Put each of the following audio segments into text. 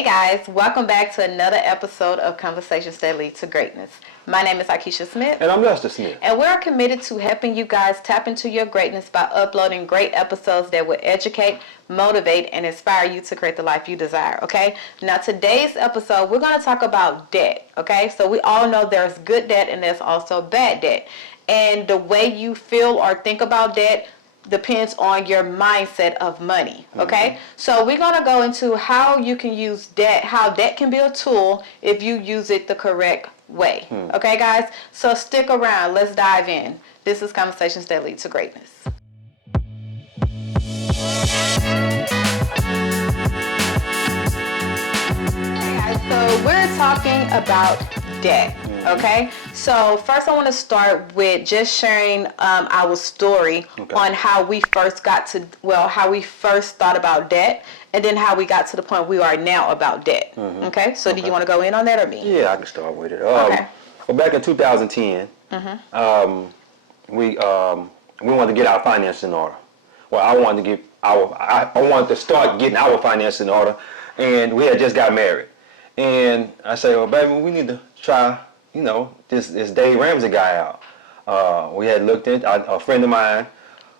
Hey guys, welcome back to another episode of Conversations That Lead to Greatness. My name is Akeisha Smith. And I'm Lester Smith. And we're committed to helping you guys tap into your greatness by uploading great episodes that will educate, motivate, and inspire you to create the life you desire, okay? Now today's episode, we're going to talk about debt, okay? So we all know there's good debt and there's also bad debt. And the way you feel or think about debt depends on your mindset of money, okay? So we're going to go into how you can use debt, how debt can be a tool if you use it the correct way. Okay, guys? So stick around. Let's dive in. This is Conversations That Lead to Greatness. Okay, guys, so we're talking about debt. Okay, so first I want to start with just sharing our story on how we first got to, how we first thought about debt, and then how we got to the point we are now about debt. Okay, so do you want to go in on that or me? Yeah, I can start with it. Okay. Well, back in 2010, we wanted to get our finances in order. Well, I wanted to start getting our finances in order, and we had just got married. And I said, well, baby, we need to try, this Dave Ramsey guy out. We had looked into, a friend of mine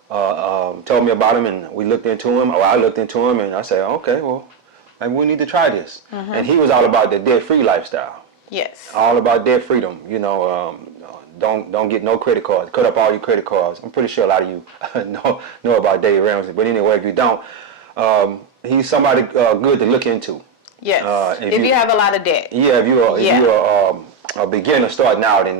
told me about him, and we looked into him, or I looked into him, and I said, okay, well, maybe we need to try this. And he was all about the debt-free lifestyle. Yes. All about debt freedom, don't get no credit cards, cut up all your credit cards. I'm pretty sure a lot of you know about Dave Ramsey, but anyway, if you don't, he's somebody good to look into. Yes. If you have a lot of debt. Yeah, if you're a beginner starting out in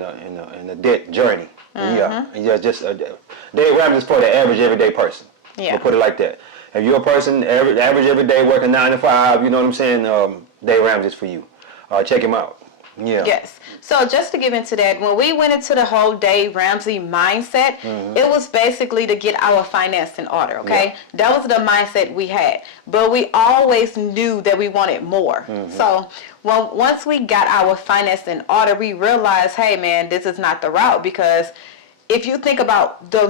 the debt journey. Dave Ramsey is for the average everyday person. Yeah. We'll put it like that. If you're a person average every day working 9 to 5, you know what I'm saying? Dave Ramsey is for you. Check him out. Yeah. Yes. So just to get into that, when we went into the whole Dave Ramsey mindset, it was basically to get our finance in order, okay? Yeah. That was the mindset we had. But we always knew that we wanted more. So once we got our finance in order, we realized, hey man, this is not the route, because if you think about the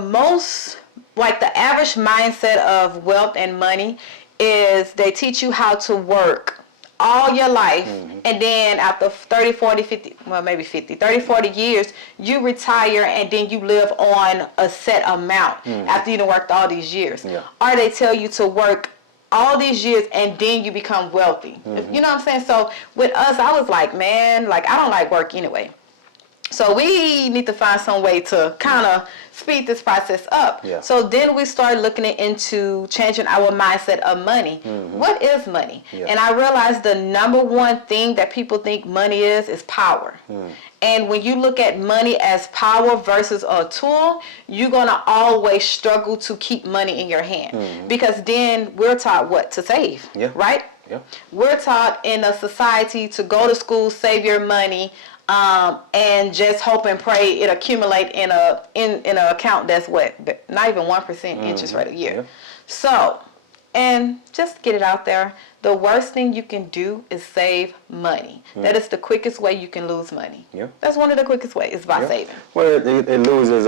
average mindset of wealth and money is they teach you how to work all your life, and then after 30, 40, 50, well maybe 50, 30, 40 years, you retire and then you live on a set amount after you've worked all these years. Yeah. Or they tell you to work all these years and then you become wealthy. You know what I'm saying? So with us, I was like, man, I don't like work anyway. So we need to find some way to kind of speed this process up. Yeah. So then we started looking into changing our mindset of money. What is money? Yeah. And I realized the number one thing that people think money is power. And when you look at money as power versus a tool, you're going to always struggle to keep money in your hand. Because then we're taught what? To save, right? Yeah. We're taught in a society to go to school, save your money, and just hope and pray it accumulate in an account that's not even 1% interest rate a year. Yeah. So, and just get it out there, the worst thing you can do is save money. That is the quickest way you can lose money. Yeah. That's one of the quickest ways, is by saving. Well, it loses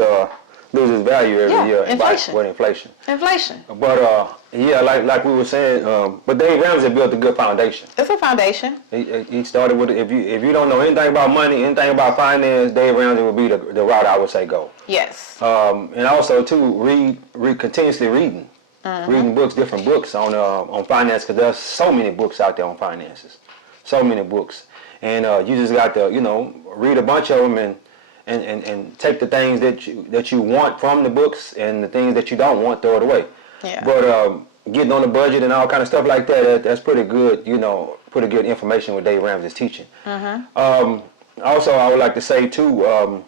value every year. Inflation. Inflation. Inflation. But like we were saying, but Dave Ramsey built a good foundation. It's a foundation. He started with, if you don't know anything about money, anything about finance, Dave Ramsey would be the route I would say go. Yes. And also too, continuously reading. Reading books, different books on finance, because there's so many books out there on finances. So many books. And you just got to, read a bunch of them and take the things that you want from the books, and the things that you don't want, throw it away. Yeah. But getting on the budget and all kind of stuff like that's pretty good, pretty good information what Dave Ramsey is teaching. Also, I would like to say too,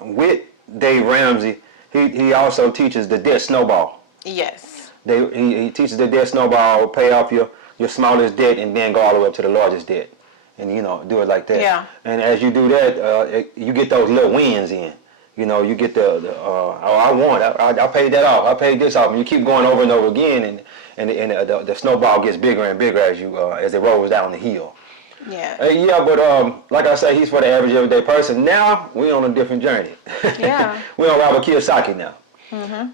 with Dave Ramsey, he also teaches the debt snowball. Yes. He teaches the debt snowball, pay off your smallest debt and then go all the way up to the largest debt. And, do it like that. Yeah. And as you do that, you get those little wins in. You get I paid that off, I paid this off, and you keep going over and over again, and the snowball gets bigger and bigger as it rolls down the hill. Yeah. But like I say, he's for the average everyday person. Now we're on a different journey. Yeah. We're on Robert Kiyosaki now.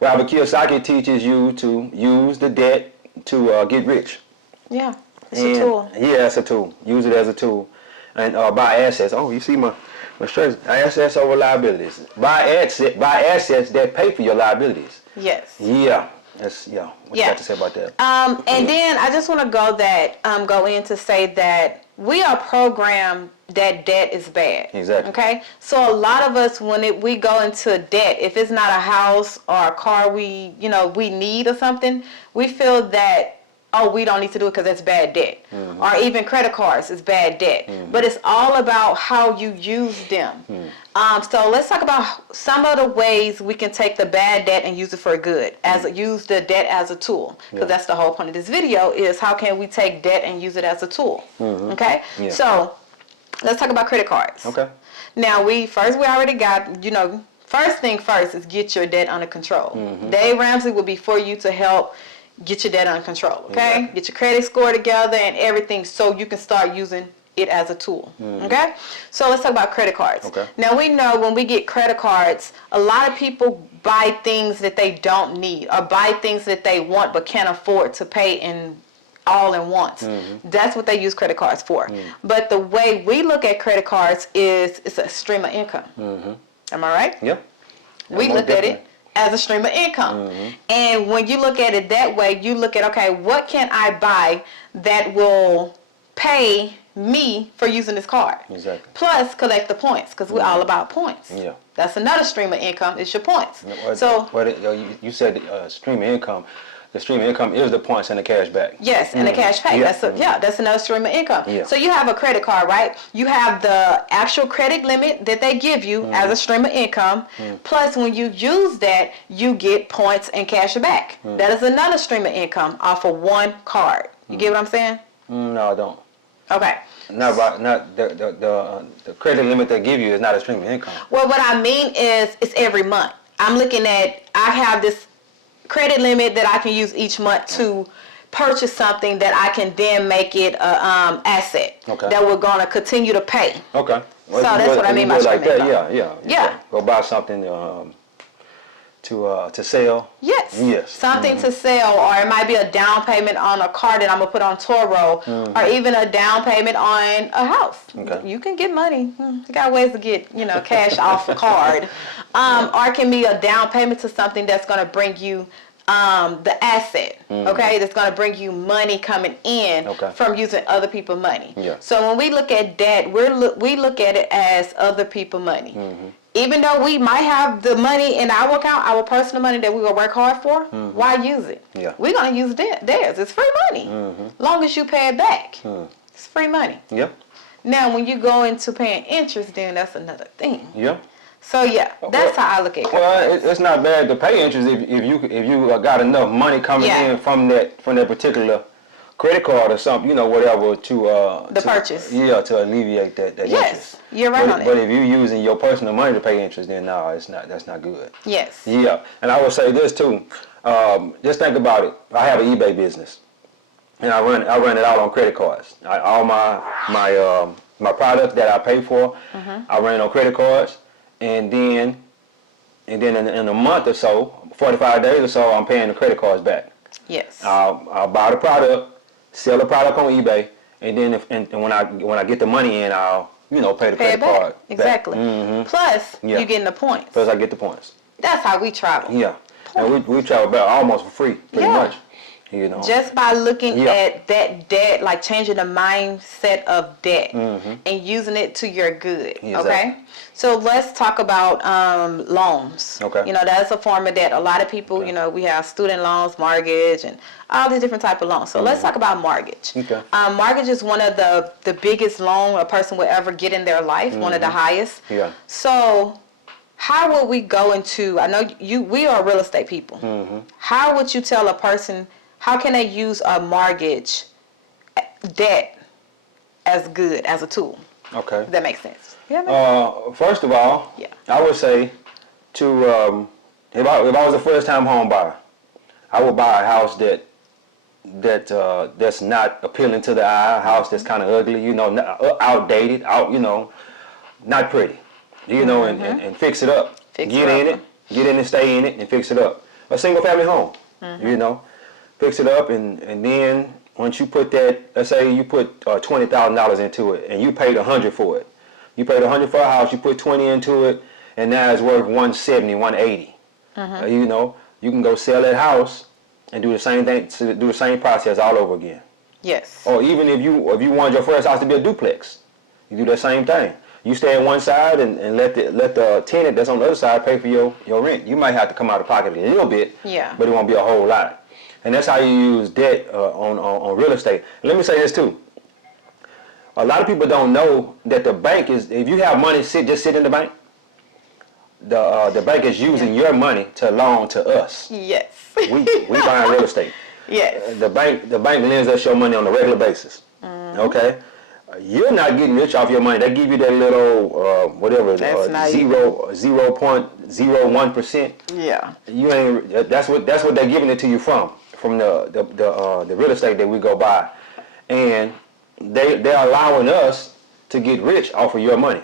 Robert Kiyosaki teaches you to use the debt to get rich. Yeah. It's a tool. Yeah, it's a tool. Use it as a tool. And buy assets. Oh, you see my stress. Assets over liabilities. Buy assets that pay for your liabilities. Yes. Yeah. What you got to say about that? And then I just want to go in to say that we are programmed that debt is bad. Exactly. Okay? So a lot of us, when we go into debt, if it's not a house or a car we need or something, we feel that, oh, we don't need to do it because it's bad debt. Mm-hmm. Or even credit cards is bad debt. Mm-hmm. But it's all about how you use them. Mm-hmm. So let's talk about some of the ways we can take the bad debt and use it for good. Use the debt as a tool. Because that's the whole point of this video, is how can we take debt and use it as a tool. Mm-hmm. Okay? Yeah. So let's talk about credit cards. Okay. Now, we already got, first thing first is get your debt under control. Mm-hmm. Dave Ramsey will be for you to help get your debt under control, okay? Exactly. Get your credit score together and everything so you can start using it as a tool, okay? So let's talk about credit cards. Okay. Now, we know when we get credit cards, a lot of people buy things that they don't need or buy things that they want but can't afford to pay all at once. Mm-hmm. That's what they use credit cards for. Mm-hmm. But the way we look at credit cards is it's a stream of income. Mm-hmm. Am I right? Yep. We look at it as a stream of income. Mm-hmm. And when you look at it that way, you look at, okay, what can I buy that will pay me for using this card? Exactly. Plus collect the points, because we're all about points. Yeah. That's another stream of income. It's your points. You said stream of income. The stream of income is the points and the cash back. Yes, and the cash back. Yeah. That's another stream of income. Yeah. So you have a credit card, right? You have the actual credit limit that they give you as a stream of income. Plus, when you use that, you get points and cash back. That is another stream of income off of one card. You get what I'm saying? No, I don't. Okay. Not the credit limit they give you is not a stream of income. Well, what I mean is it's every month. I'm looking at, I have this credit limit that I can use each month to purchase something that I can then make it a asset that we're going to continue to pay. Okay. Well, so that's what I mean by like that. Yeah. Go buy something to sell. Yes. Something to sell, or it might be a down payment on a car that I'm gonna put on Toro, or even a down payment on a house. Okay. You can get money. You got ways to get cash off a card, or it can be a down payment to something that's gonna bring you the asset. Okay, that's gonna bring you money coming in from using other people's money. Yeah. So when we look at debt, we look at it as other people's money. Even though we might have the money in our account, our personal money that we will work hard for, why use it? Yeah. We're going to use theirs. It's free money. Long as you pay it back. It's free money. Yep. Now, when you go into paying interest, then that's another thing. Yep. So, that's how I look at it. Well, it's not bad to pay interest if you got enough money coming in from that particular credit card or something, whatever to purchase. Yeah, to alleviate that interest. Yes, you're right on it. But if you're using your personal money to pay interest, then no, that's not good. Yes. Yeah, and I will say this too. Just think about it. I have an eBay business, and I run it out on credit cards. All my products that I pay for, I run on credit cards, and then in a month or so, 45 days or so, I'm paying the credit cards back. Yes. I'll buy the product, sell the product on eBay, and then when I get the money in, I'll pay the credit card. Exactly. Plus, you're getting the points. Plus, I get the points. That's how we travel. Yeah. And we travel back almost for free, pretty much. Just by looking at that debt, like changing the mindset of debt and using it to your good. Exactly. Okay. So let's talk about loans. Okay. That's a form of debt. A lot of people, we have student loans, mortgage, and all these different type of loans. So let's talk about mortgage. Okay. Mortgage is one of the biggest loan a person will ever get in their life. One of the highest. Yeah. So how would we go into? I know we are real estate people. How would you tell a person? How can they use a mortgage debt as good as a tool? Okay. Does that make sense? Yeah. First of all, I would say to if I was a first time home buyer, I would buy a house that's not appealing to the eye, a house that's kind of ugly, outdated, not pretty, and fix it up. Get in and stay in it and fix it up. A single family home, fix it up, and then once you put that, let's say you put $20,000 into it, and you paid $100 for it. You paid $100 for a house. You put 20 into it, and now it's worth 170, 180. You know, you can go sell that house and do the same thing, do the same process all over again. Yes. Or even if you wanted your first house to be a duplex, you do the same thing. You stay on one side and let the tenant that's on the other side pay for your rent. You might have to come out of pocket a little bit, but it won't be a whole lot. And that's how you use debt on real estate. Let me say this too. A lot of people don't know that the bank is, if you have money just sit in the bank, the bank is using your money to loan to us. Yes. We buying real estate. Yes. The bank lends us your money on a regular basis. Okay. You're not getting rich off your money. They give you that little whatever, 0.01%. Yeah. You ain't. That's what they're giving it to you from the real estate that we go buy, and they're allowing us to get rich off of your money.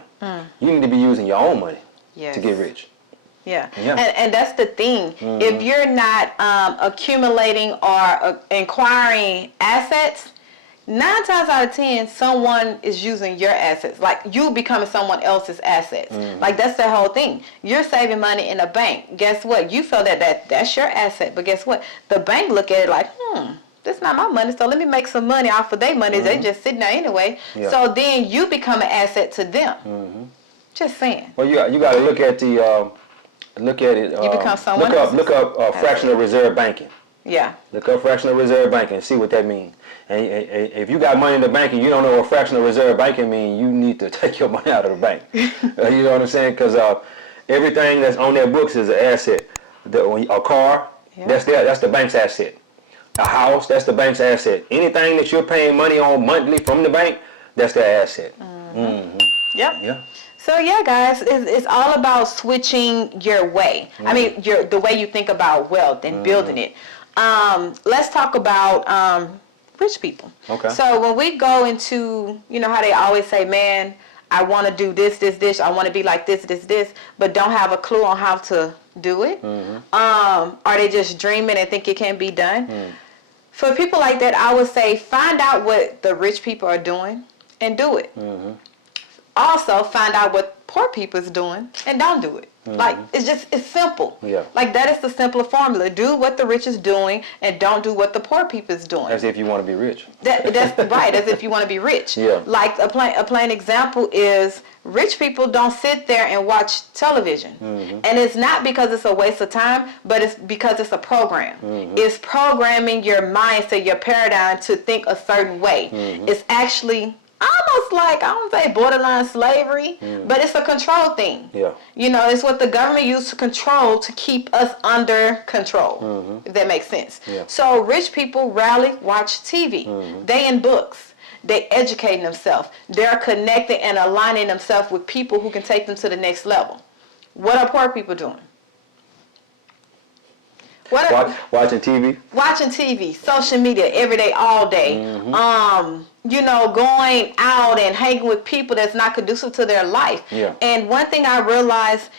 You need to be using your own money to get rich. Yeah. And that's the thing. If you're not accumulating or acquiring assets, 9 times out of 10, someone is using your assets. Like, you becoming someone else's assets. Like, that's the whole thing. You're saving money in a bank. Guess what? You feel that's your asset. But guess what? The bank look at it like, this is not my money, so let me make some money off of their money. They just sitting there anyway. So then you become an asset to them. Just saying. Well, you got to look at it. You become someone else's look up fractional reserve banking. Yeah. Look up fractional reserve banking and see what that means. And if you got money in the bank and you don't know what fractional reserve banking means, you need to take your money out of the bank. You know what I'm saying? Because everything that's on their books is an asset. A car, that's the bank's asset. A house, that's the bank's asset. Anything that you're paying money on monthly from the bank, that's their asset. Yep. Yeah. So yeah, guys, it's all about switching your way. I mean, the way you think about wealth and building it. Let's talk about rich people. Okay. So when we go into, you know how they always say, man, I want to do this, I want to be like this, but don't have a clue on how to do it. Are they just dreaming and think it can be done? For people like that, I would say find out what the rich people are doing and do it. Also, find out what poor people is doing and don't do it. Like, it's simple. Yeah. Like, that is the simpler formula. Do what the rich is doing and don't do what the poor people is doing. As if you want to be rich. That's right, as if you want to be rich. Yeah. Like, a plain example is rich people don't sit there and watch television. And it's not because it's a waste of time, but it's because it's a program. It's programming your mindset, your paradigm to think a certain way. It's actually almost like, I don't say borderline slavery, but it's a control thing. Yeah. You know, it's what the government used to control to keep us under control, if that makes sense. Yeah. So rich people rarely watch TV. They in books. They educating themselves. They're connecting and aligning themselves with people who can take them to the next level. What are poor people doing? Watching TV? Watching TV, social media, every day, all day. You know, going out and hanging with people that's not conducive to their life. Yeah. And one thing I realized,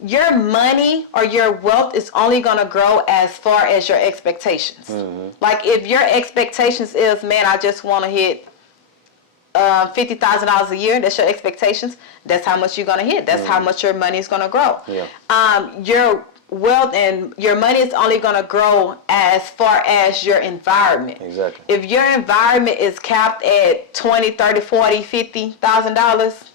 your money or your wealth is only going to grow as far as your expectations. Like, if your expectations is, man, I just want to hit $50,000 a year, that's your expectations, that's how much you're going to hit. That's how much your money is going to grow. Yeah. Your wealth and your money is only going to grow as far as your environment. Exactly. If your environment is capped at $20, $30, $40, $50,000,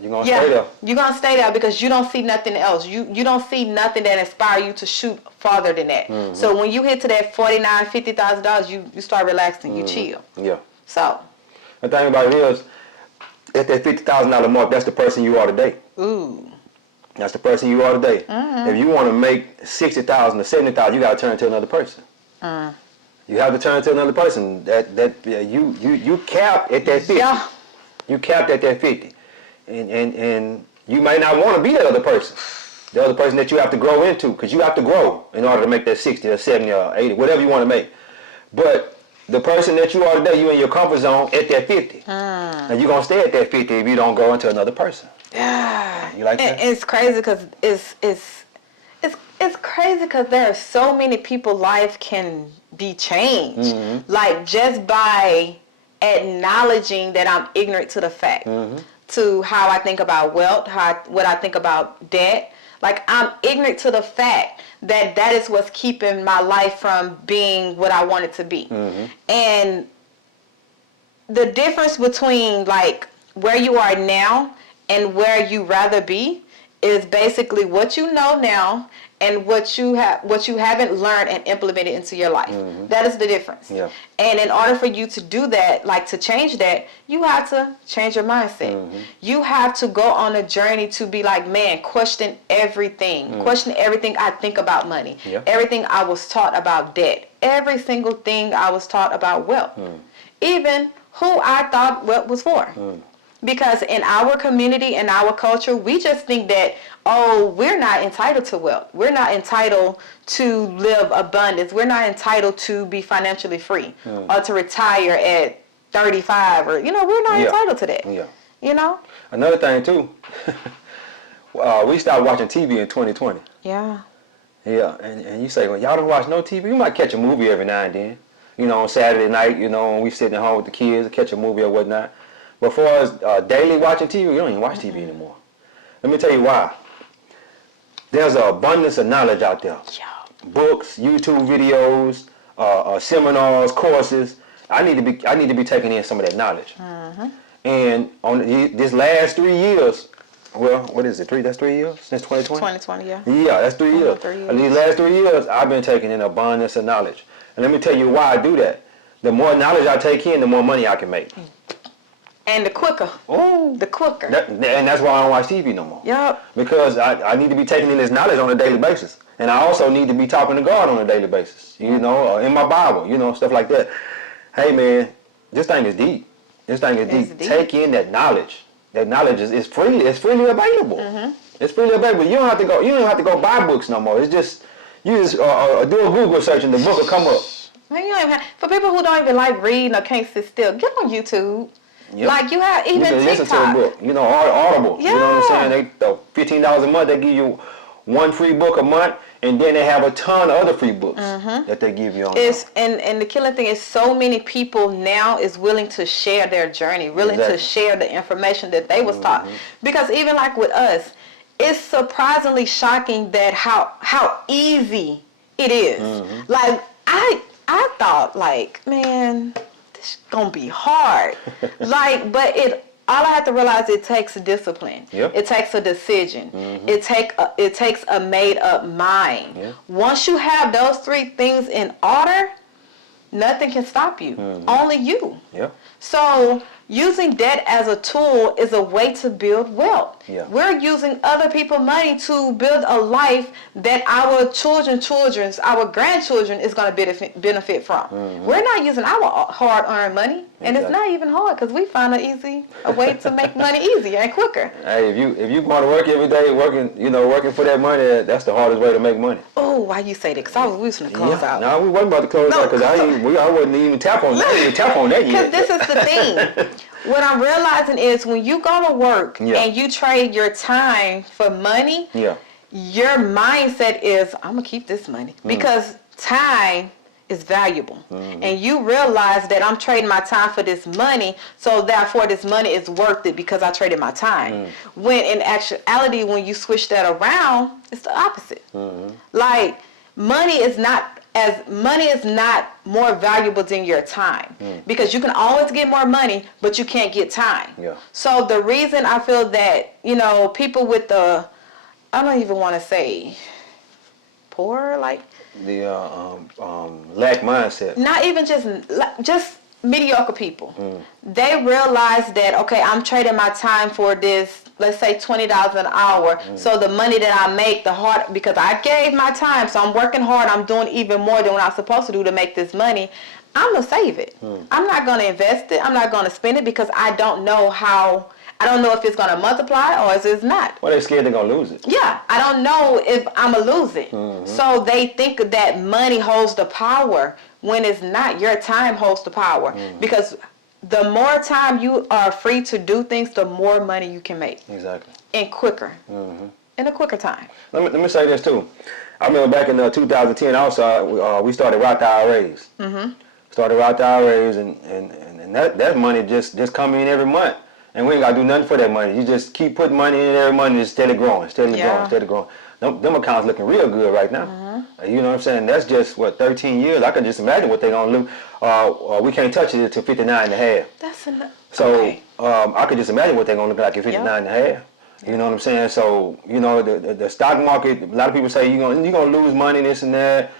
you're gonna stay there. You're gonna stay there because you don't see nothing else. You don't see nothing that inspires you to shoot farther than that. So when you hit to that $49,000, $50,000, you start relaxing, you chill. Yeah. So the thing about it is, at that $50,000 mark, that's the person you are today. ooh. That's the person you are today. If you want to make $60,000 or $70,000, you got to turn to another person. You have to turn to another person. You capped at that 50. Yeah. You capped at that 50, and you may not want to be that other person. The other person that you have to grow into, because you have to grow in order to make that 60 or 70 or 80, whatever you want to make. But the person that you are today, you in your comfort zone at that 50. And you're going to stay at that 50 if you don't go into another person. Yeah. You like that? It's crazy because it's crazy because there are so many people life can be changed. Like just by acknowledging that I'm ignorant to the fact, to how I think about wealth, what I think about debt. Like I'm ignorant to the fact that that is what's keeping my life from being what I want it to be. And the difference between like where you are now and where you rather be is basically what you know now and what you haven't learned and implemented into your life. That is the difference. Yeah. And in order for you to do that, like to change that, you have to change your mindset. You have to go on a journey to be like, man, question everything. Question everything I think about money. Yeah. Everything I was taught about debt. Every single thing I was taught about wealth. Even who I thought wealth was for. Because in our community, in our culture, we just think that, oh, we're not entitled to wealth. We're not entitled to live abundance. We're not entitled to be financially free or to retire at 35 or, we're not entitled to that. Yeah. Another thing, too, we stopped watching TV in 2020. Yeah. Yeah, and you say, well, y'all don't watch no TV? You might catch a movie every now and then. On Saturday night, when we sitting at home with the kids, catch a movie or whatnot. But for us, daily watching TV, you don't even watch TV anymore. Let me tell you why. There's an abundance of knowledge out there. Yeah. Books, YouTube videos, seminars, courses. I need to be taking in some of that knowledge. And on this last 3 years, well, what is it? That's 3 years since 2020. 2020, yeah. Yeah, that's 3 years. 3 years. And these last 3 years, I've been taking in abundance of knowledge. And let me tell you why I do that. The more knowledge I take in, the more money I can make. And the quicker. Oh, the quicker. And that's why I don't watch TV no more. Yep. Because I need to be taking in this knowledge on a daily basis. And I also need to be talking to God on a daily basis. In my Bible, stuff like that. Hey, man, this thing is deep. This thing is deep. Take in that knowledge. That knowledge is freely available. It's freely available. You don't have to go buy books no more. It's just, you just do a Google search and the book will come up. Man, you don't even for people who don't even like reading or can't sit still, get on YouTube. Yep. Like you have even TikTok. Listen to a book. Audible. Yeah. You know what I'm saying? They $15 a month. They give you one free book a month, and then they have a ton of other free books that they give you on. And the killing thing is, so many people now is willing to share their journey, willing to share the information that they was taught. Because even like with us, it's surprisingly shocking that how easy it is. Like I thought, like, man, this is gonna be hard. But all I have to realize, it takes a discipline. Yep. It takes a decision. It takes a made up mind. Yep. Once you have those three things in order, nothing can stop you. Only you. Yep. So using debt as a tool is a way to build wealth. Yeah. We're using other people's money to build a life that our our grandchildren is going to benefit from. We're not using our hard-earned money, and it's not even hard because we find a way to make money easier and quicker. Hey, if you going to work every day, working for that money, that's the hardest way to make money. Oh, why you say that? Because we was going to close out. No, we wasn't about to close out because I wouldn't even tap on that. I didn't even tap on that yet. Because this is the thing. What I'm realizing is, when you go to work and you trade your time for money, your mindset is, I'm going to keep this money. Because time is valuable. And you realize that I'm trading my time for this money, so therefore this money is worth it because I traded my time. When in actuality, when you switch that around, it's the opposite. Like, money is not more valuable than your time, because you can always get more money, but you can't get time. So the reason I feel that, people with the, I don't even want to say poor, like the lack mindset. Not even just mediocre people. They realize that, okay, I'm trading my time for this, let's say $20 an hour. So the money that I make, because I gave my time, so I'm working hard, I'm doing even more than what I'm supposed to do to make this money, I'm going to save it. I'm not going to invest it. I'm not going to spend it, because I don't know if it's going to multiply or if it's not. Well, they're scared they're going to lose it. Yeah, I don't know if I'm going to lose it. So they think that money holds the power, when it's not. Your time holds the power. Because the more time you are free to do things, the more money you can make. Exactly. And quicker. in a quicker time. Let me say this too. I remember back in 2010 also, we started Roth IRAs. Started Roth IRAs, and that money just come in every month. And we ain't got to do nothing for that money. You just keep putting money in every month and it's steady growing, steady growing. Them accounts looking real good right now. You know what I'm saying? That's just, 13 years. I can just imagine what they're going to lose. We can't touch it until 59 and a half. That's enough. So Okay. I could just imagine what they're going to look like at 59 and a half. You know what I'm saying? So, you know, the stock market, a lot of people say you're going to lose money, this and that.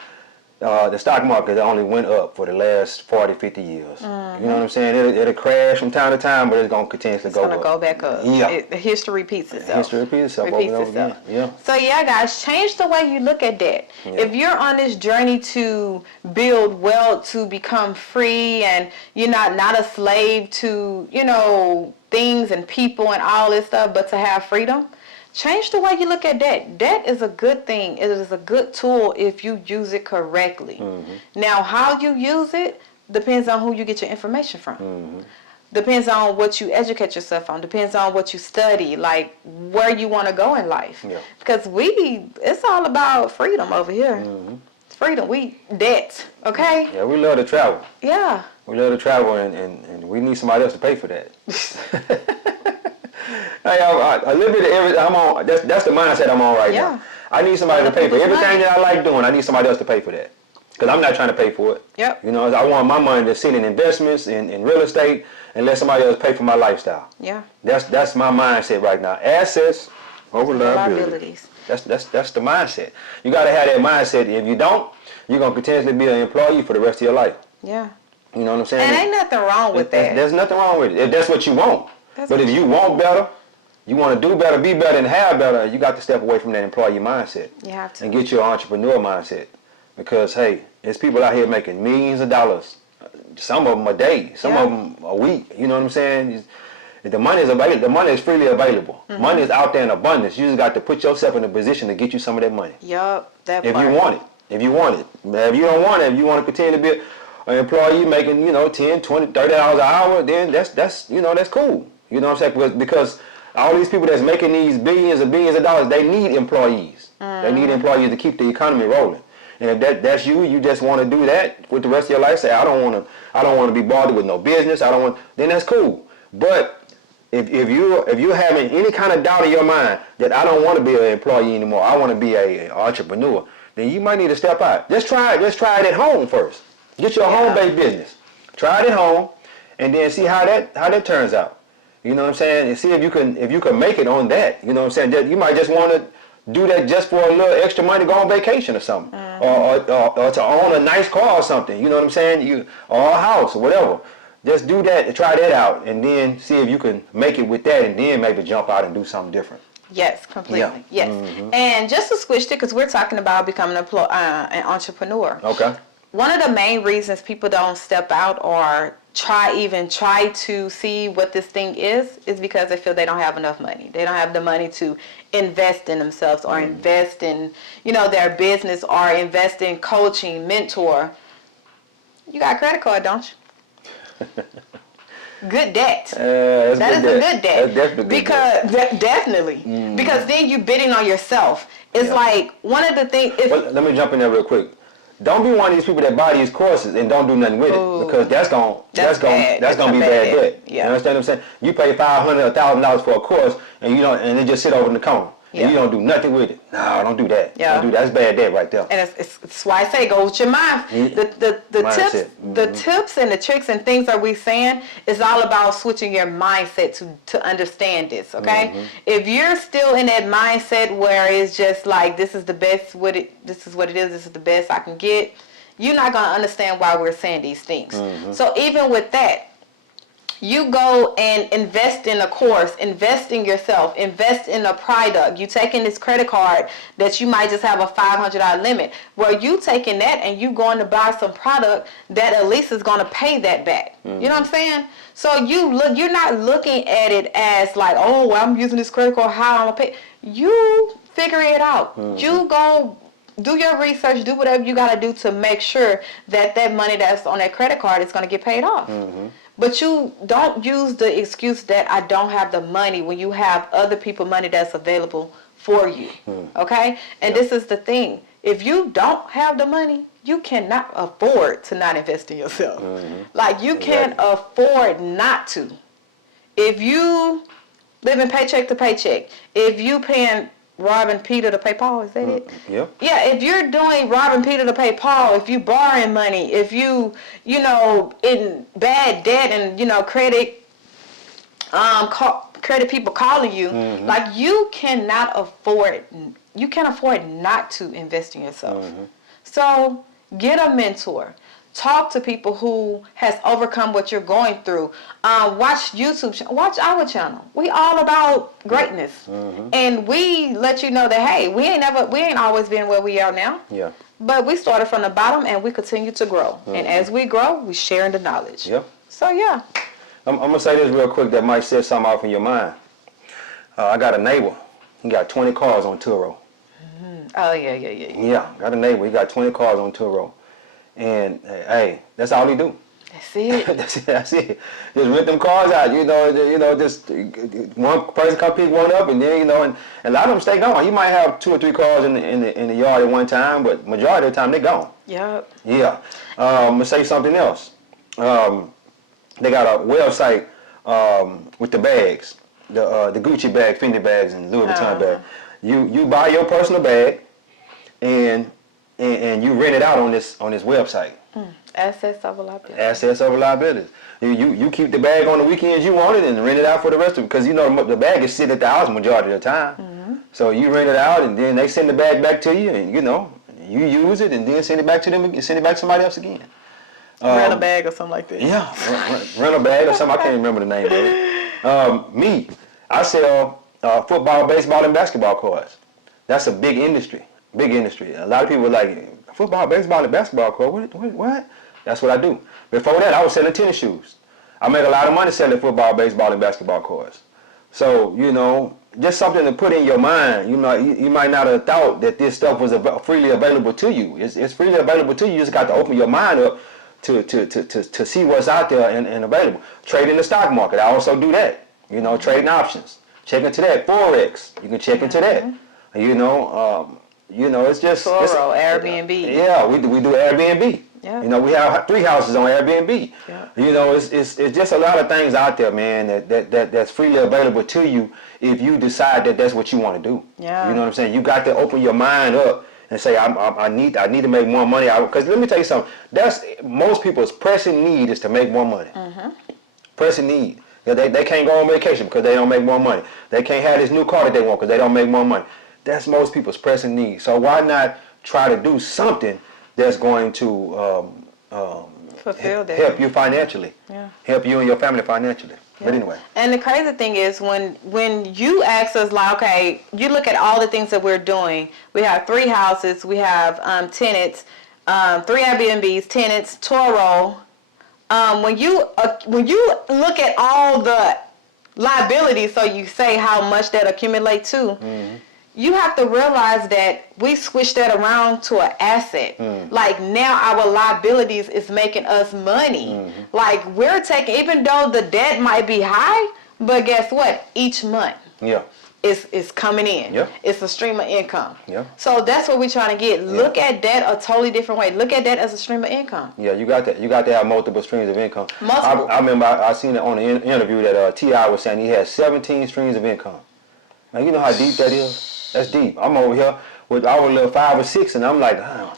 The stock market only went up for the last 40, 50 years. You know what I'm saying? It'll crash from time to time, but it's going to continuously go up. It's going to go back up. Yeah. History repeats itself. History repeats itself over and over again. Yeah. So yeah, guys, change the way you look at debt. Yeah. If you're on this journey to build wealth, to become free, and you're not a slave to, you know, things and people and all this stuff, but to have freedom, change the way you look at debt. Debt is a good thing. It is a good tool if you use it correctly. Now, how you use it depends on who you get your information from. Depends on what you educate yourself on. Depends on what you study, like where you want to go in life. Yeah. Because it's all about freedom over here. Freedom, debt, okay? Yeah, we love to travel. Yeah. We love to travel, and we need somebody else to pay for that. Hey, a little bit of everything. I'm on. That's the mindset I'm on right now. I need somebody to pay for everything that I like doing. I need somebody else to pay for that, because I'm not trying to pay for it. Yep. You know, I want my money to sit in investments in real estate and let somebody else pay for my lifestyle. Yeah. That's my mindset right now. Assets over liabilities. That's the mindset. You got to have that mindset. If you don't, you're gonna continuously be an employee for the rest of your life. Yeah. You know what I'm saying? And ain't nothing wrong with that. There's nothing wrong with it. If that's what you want. But if you want better, you want to do better, be better, and have better, you got to step away from that employee mindset. You have to. And get your entrepreneur mindset. Because, hey, there's people out here making millions of dollars. Some of them a day, some of them a week. You know what I'm saying? The money is available. The money is freely available. Money is out there in abundance. You just got to put yourself in a position to get you some of that money. Yup, that If part. you want it. If you want it. If you don't want it, if you want to continue to be an employee making, 10, 20, $30 an hour, then that's cool. You know what I'm saying? Because all these people that's making these billions and billions of dollars, they need employees. They need employees to keep the economy rolling. And if that's you just want to do that with the rest of your life, say I don't want to be bothered with no business. Then that's cool. But if you're having any kind of doubt in your mind that I don't want to be an employee anymore, I want to be an entrepreneur, then you might need to step out. Just try it at home first. Get your home-based business. Try it at home, and then see how that turns out. You know what I'm saying? And see if you can make it on that. You know what I'm saying? You might just want to do that just for a little extra money, go on vacation or something, or to own a nice car or something. You know what I'm saying? Or a house or whatever. Just do that, try that out, and then see if you can make it with that, and then maybe jump out and do something different. Yes, completely. Yeah. Yes. And just to switch it, because we're talking about becoming an entrepreneur. Okay. One of the main reasons people don't step out or try to see what this thing is because they feel they don't have enough money. They don't have the money to invest in themselves or invest in, their business or invest in coaching, mentor. You got a credit card, don't you? Good debt. That is a good debt. That's definitely because definitely. Because then you bidding on yourself. It's like one of the things. Let me jump in there real quick. Don't be one of these people that buy these courses and don't do nothing with it, because that's gonna be bad debt. Yeah. You understand what I'm saying? You pay $500 or $1,000 for a course and and it just sit over in the corner. And you don't do nothing with it. No, don't do that. Yeah. Don't do that. That's bad debt right there. And it's why I say go with your mind. The tips and the tricks and things that we're saying is all about switching your mindset to understand this, okay? If you're still in that mindset where it's just like this is the best, this is what it is, this is the best I can get, you're not going to understand why we're saying these things. So even with that, you go and invest in a course, invest in yourself, invest in a product. You taking this credit card that you might just have a $500 limit, where you taking that and you going to buy some product that at least is going to pay that back. You know what I'm saying? So you're not looking at it as like, oh, well, I'm using this credit card, how I'm going to pay. You figure it out. You go do your research, do whatever you got to do to make sure that money that's on that credit card is going to get paid off. But you don't use the excuse that I don't have the money when you have other people money that's available for you. Okay? And this is the thing. If you don't have the money, you cannot afford to not invest in yourself. Like, you can't afford not to. If you living paycheck to paycheck, if you paying robbing Peter to pay Paul, is that it? Yeah. Yeah, if you're doing robbing Peter to pay Paul, if you borrowing money, if you in bad debt and credit credit people calling you, like you can't afford not to invest in yourself. So get a mentor. Talk to people who has overcome what you're going through. Watch YouTube. Watch our channel. We all about greatness, and we let you know that hey, we ain't always been where we are now. Yeah. But we started from the bottom, and we continue to grow. And as we grow, we sharing the knowledge. Yep. So yeah. I'm gonna say this real quick that might set something off in your mind. I got a neighbor. He got 20 cars on Turo. Oh yeah. Yeah, got a neighbor. He got 20 cars on Turo. And hey, that's all he do. That's it. That's it. Just rent them cars out. Just one person come pick one up, and then and a lot of them stay gone. You might have 2 or 3 cars in the yard at one time, but majority of the time they gone. Yep. Yeah. I'm gonna say something else. They got a website with the bags, the Gucci bag, Fendi bags, and Louis Vuitton bag. You buy your personal bag, and you rent it out on this website. Assets over liabilities. Assets over liabilities. You keep the bag on the weekends you want it and rent it out for the rest of it, because the bag is sitting at the house majority of the time. So you rent it out, and then they send the bag back to you, and you use it, and then send it back to them and send it back to somebody else again. Rent a bag or something like that. Yeah, rent a bag or something. I can't remember the name of it. I sell football, baseball, and basketball cards. That's a big industry. Big industry. A lot of people are like, football, baseball, and basketball card. What? That's what I do. Before that, I was selling tennis shoes. I made a lot of money selling football, baseball, and basketball cards. So, just something to put in your mind. You might not have thought that this stuff was freely available to you. It's freely available to you. You just got to open your mind up to see what's out there and available. Trade in the stock market. I also do that. Trading options. Check into that. Forex. You can check into that. It's just Turo, Airbnb. Yeah, we do Airbnb. Yeah. We have 3 houses on Airbnb. Yeah. It's just a lot of things out there, man, that's freely available to you if you decide that that's what you want to do. Yeah. You know what I'm saying? You got to open your mind up and say, I need to make more money. Because let me tell you something. That's most people's pressing need is to make more money. Pressing need. They can't go on vacation because they don't make more money. They can't have this new car that they want because they don't make more money. That's most people's pressing need. So why not try to do something that's going to fulfill that. Help you financially. Yeah. Help you and your family financially. Yeah. But anyway. And the crazy thing is when you ask us, like, okay, you look at all the things that we're doing. We have 3 houses. We have tenants, 3 Airbnbs, tenants, Turo. When you look at all the liabilities, so you say how much that accumulate to, you have to realize that we switched that around to an asset. Like now our liabilities is making us money. Like we're taking, even though the debt might be high, but guess what? Each month. Yeah. It's coming in. Yeah. It's a stream of income. Yeah. So that's what we're trying to get. Look at that a totally different way. Look at that as a stream of income. Yeah, you got to have multiple streams of income. Multiple. I remember I seen it on the interview that T.I. was saying he had 17 streams of income. Now you know how deep that is? That's deep. I'm over here with our little 5 or 6, and I'm like, I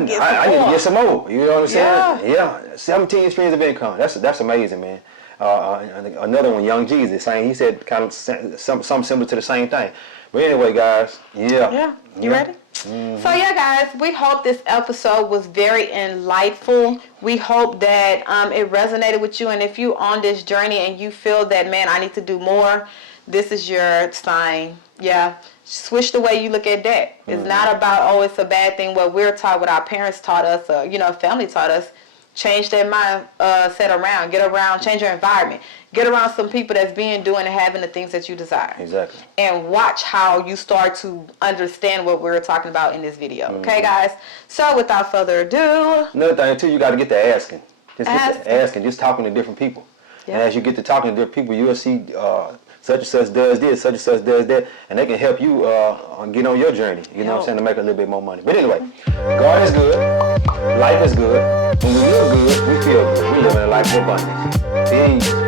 need to get some more. You know what I'm saying? Yeah. 17 streams of income. That's amazing, man. Another one, Young Jesus, saying he said kind of something similar to the same thing. But anyway, guys, yeah. You ready? Mm-hmm. So yeah, guys, we hope this episode was very insightful. We hope that it resonated with you, and if you're on this journey and you feel that, man, I need to do more, this is your sign. Yeah. Switch the way you look at debt. It's not about, it's a bad thing. What we're taught, what our parents taught us, family taught us. Change that mind set around. Get around, change your environment. Get around some people that's doing and having the things that you desire. Exactly. And watch how you start to understand what we're talking about in this video. Okay, guys? So without further ado. Another thing, too, you got to get to asking. Just talking to different people. And as you get to talking to different people, you'll see such and such does this, such and such does that, and they can help you get on your journey, you know what I'm saying, to make a little bit more money. But anyway, God is good, life is good. When we look good, we feel good. We live in a life of abundance. Peace.